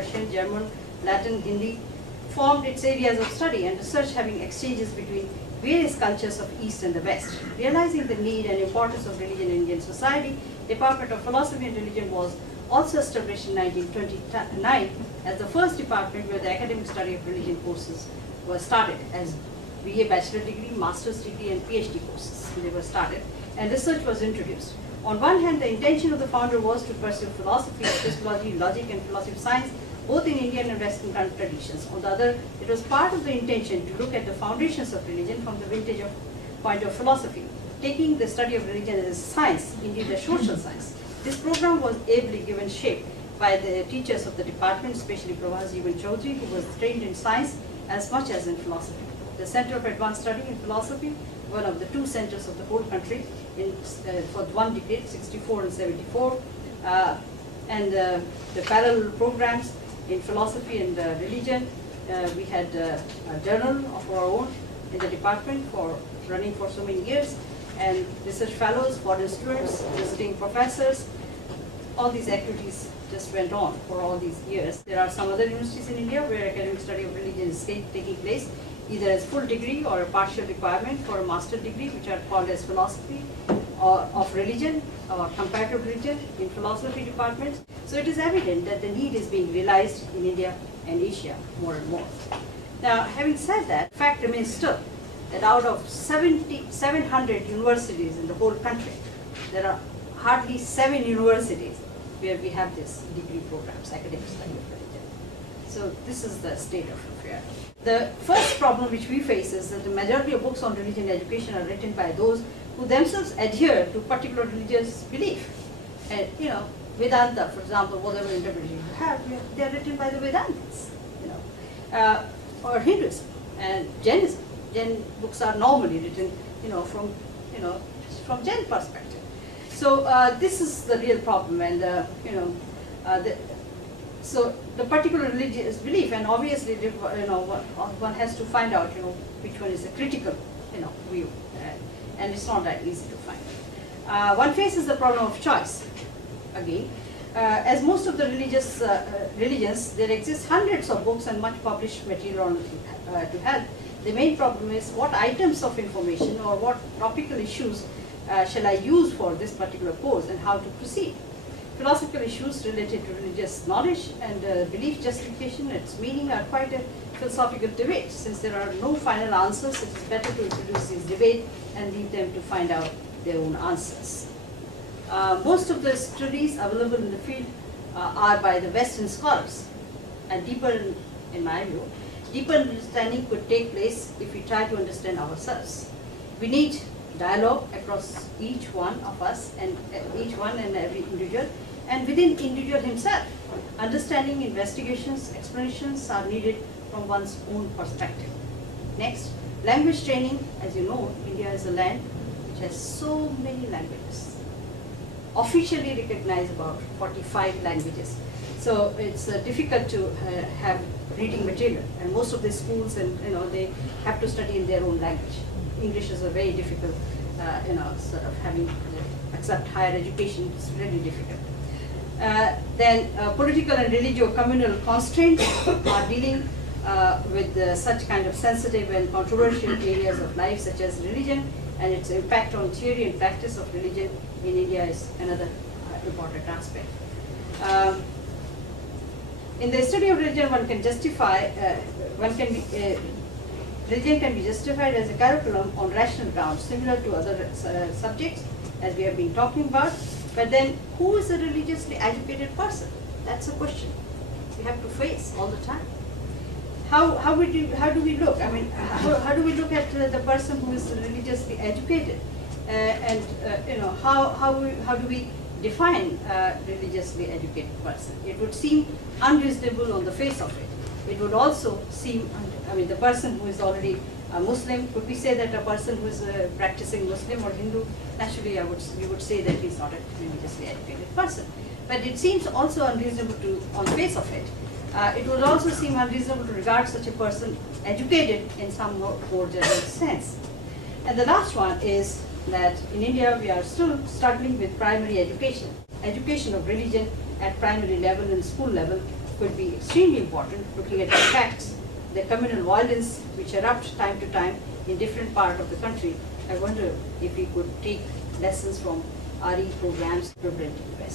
Persian, German, Latin, Hindi, formed its areas of study and research, having exchanges between various cultures of East and the West. Realizing the need and importance of religion in Indian society, Department of Philosophy and Religion was also established in 1929 as the first department where the academic study of religion courses were started as BA bachelor degree, master's degree and PhD courses. They were started and research was introduced. On one hand, the intention of the founder was to pursue philosophy, epistemology, logic and philosophy of science, both in Indian and Western traditions. On the other, it was part of the intention to look at the foundations of religion from the vintage of point of philosophy, taking the study of religion as a science, indeed a social science. This program was ably given shape by the teachers of the department, especially Professor Chaudhary, who was trained in science as much as in philosophy. The Center of Advanced Study in Philosophy, one of the two centers of the whole country for one decade, 64 and 74, and the parallel programs in philosophy and religion. We had a journal of our own in the department for running for so many years, and research fellows, foreign students, visiting professors. All these activities just went on for all these years. There are some other universities in India where academic study of religion is taking place, either as full degree or a partial requirement for a master degree, which are called as philosophy of religion or comparative religion in philosophy departments. So it is evident that the need is being realized in India and Asia more and more. Now, having said that, the fact remains still that out of 700 universities in the whole country, there are hardly 7 universities where we have this degree programs, academic study of religion. So this is the state of affairs. The first problem which we face is that the majority of books on religion education are written by those who themselves adhere to particular religious belief. And Vedanta, for example, whatever interpretation you have, they are written by the Vedantins, or Hinduism and Jainism. Jain books are normally written, from Jain perspective. So this is the real problem, and so the particular religious belief, and obviously, one has to find out, which one is a critical, view, and it's not that easy to find. One faces the problem of choice. Again, as most of the religions, there exist hundreds of books and much published material on to health. The main problem is what items of information or what topical issues shall I use for this particular course and how to proceed. Philosophical issues related to religious knowledge and belief justification, its meaning, are quite a philosophical debate. Since there are no final answers, it is better to introduce this debate and leave them to find out their own answers. Most of the studies available in the field are by the Western scholars, and deeper, in my view, deeper understanding could take place if we try to understand ourselves. We need dialogue across each one of us and each one and every individual, and within individual himself. Understanding, investigations, explanations are needed from one's own perspective. Next, language training. As you know, India is a land which has so many languages. Officially recognized about 45 languages. So it's difficult to have reading material, and most of the schools they have to study in their own language. English is a very difficult, sort of having accept higher education. It's really difficult. Then political and communal constraints are dealing with such kind of sensitive and controversial areas of life, such as religion, and its impact on theory and practice of religion in India is another important aspect. In the study of religion, religion can be justified as a curriculum on rational grounds, similar to other subjects, as we have been talking about. But then, who is a religiously educated person? That's a question we have to face all the time. How do we look? I mean, how do we look at the person who is religiously educated, and how do we define a religiously educated person? It would seem unreasonable on the face of it. It would also seem, the person who is already a Muslim, could we say that a person who is a practicing Muslim or Hindu, naturally we would say that he's not a religiously educated person. But it seems also unreasonable on the face of it. It would also seem unreasonable to regard such a person educated in some more general sense. And the last one is that in India we are still struggling with primary education of religion at primary level and school level could be extremely important, looking at the facts, the communal violence which erupt time to time in different parts of the country. I wonder if we could take lessons from RE programs prevalent in the West.